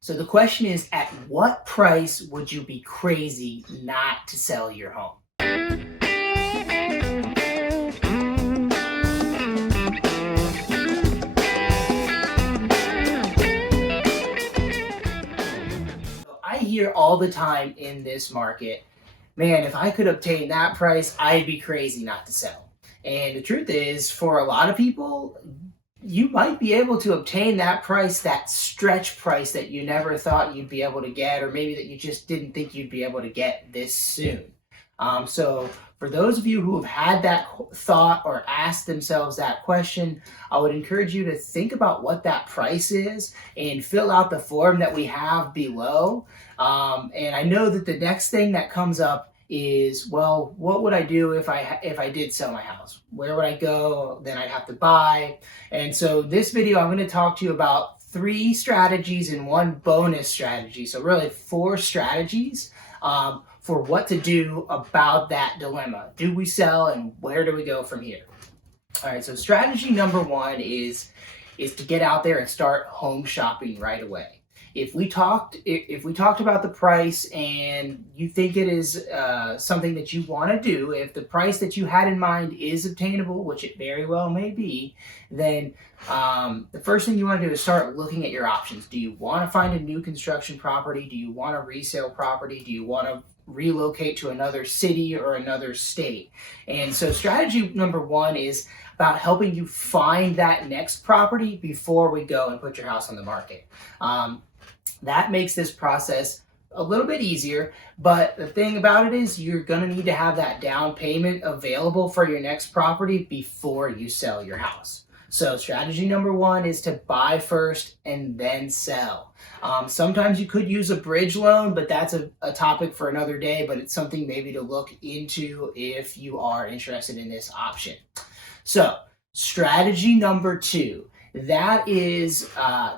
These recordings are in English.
So the question is, at what price would you be crazy not to sell your home? So I hear all the time in this market, man, if I could obtain that price, I'd be crazy not to sell. And the truth is, for a lot of people, you might be able to obtain that price, that stretch price that you never thought you'd be able to get, or maybe that you just didn't think you'd be able to get this soon. So, for those of you who have had that thought or asked themselves that question, I would encourage you to think about what that price is and fill out the form that we have below. And I know that the next thing that comes up is, well, what would I do if I did sell my house? Where would I go? Then I'd have to buy. And so this video, I'm going to talk to you about 3 strategies and 1 bonus strategy. So really 4 strategies for what to do about that dilemma. Do we sell, and where do we go from here? All right, so strategy number 1 is to get out there and start home shopping right away. If we talked about the price and you think it is something that you want to do, if the price that you had in mind is obtainable, which it very well may be, then the first thing you want to do is start looking at your options. Do you want to find a new construction property? Do you want a resale property? Do you want to relocate to another city or another state? And so strategy number 1 is about helping you find that next property before we go and put your house on the market. That makes this process a little bit easier, but the thing about it is you're going to need to have that down payment available for your next property before you sell your house. So strategy number 1 is to buy first and then sell. Sometimes you could use a bridge loan, but that's a topic for another day, but it's something maybe to look into if you are interested in this option. So strategy number 2, that is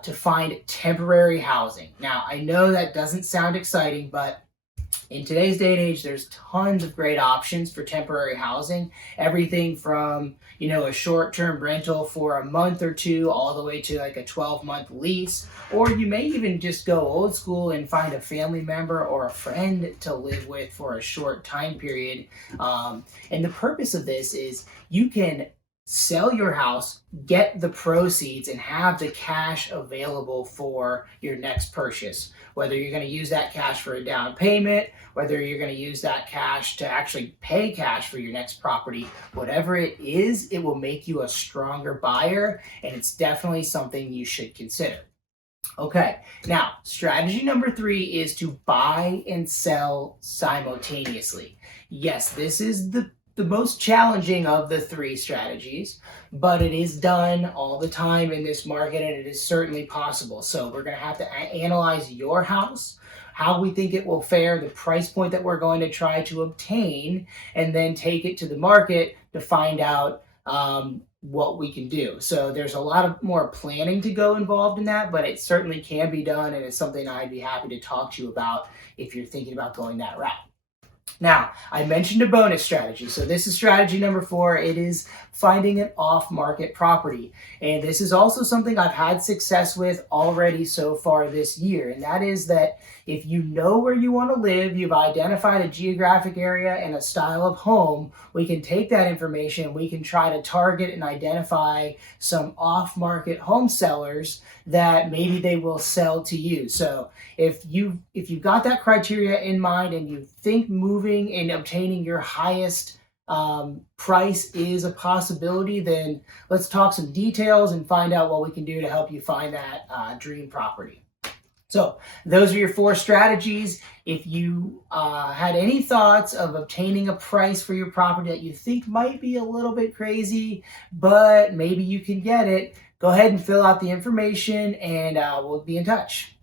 to find temporary housing. Now, I know that doesn't sound exciting, but in today's day and age, there's tons of great options for temporary housing. Everything from, a short-term rental for a month or two, all the way to like a 12-month lease. Or you may even just go old school and find a family member or a friend to live with for a short time period. And the purpose of this is you can sell your house, get the proceeds, and have the cash available for your next purchase. Whether you're going to use that cash for a down payment, whether you're going to use that cash to actually pay cash for your next property, whatever it is, it will make you a stronger buyer, and it's definitely something you should consider. Okay, now strategy number 3 is to buy and sell simultaneously. Yes, this is the most challenging of the 3 strategies, but it is done all the time in this market, and it is certainly possible. So we're going to have to analyze your house, how we think it will fare, the price point that we're going to try to obtain, and then take it to the market to find out what we can do. So there's a lot of more planning to go involved in that, but it certainly can be done, and it's something I'd be happy to talk to you about if you're thinking about going that route. Now, I mentioned a bonus strategy. So this is strategy number 4. It is finding an off-market property. And this is also something I've had success with already so far this year. And that is that if you know where you want to live, you've identified a geographic area and a style of home, we can take that information, we can try to target and identify some off-market home sellers that maybe they will sell to you. So if you've got that criteria in mind and you think moving and obtaining your highest price is a possibility, then let's talk some details and find out what we can do to help you find that dream property. So those are your 4 strategies. If you had any thoughts of obtaining a price for your property that you think might be a little bit crazy, but maybe you can get it, go ahead and fill out the information, and we'll be in touch.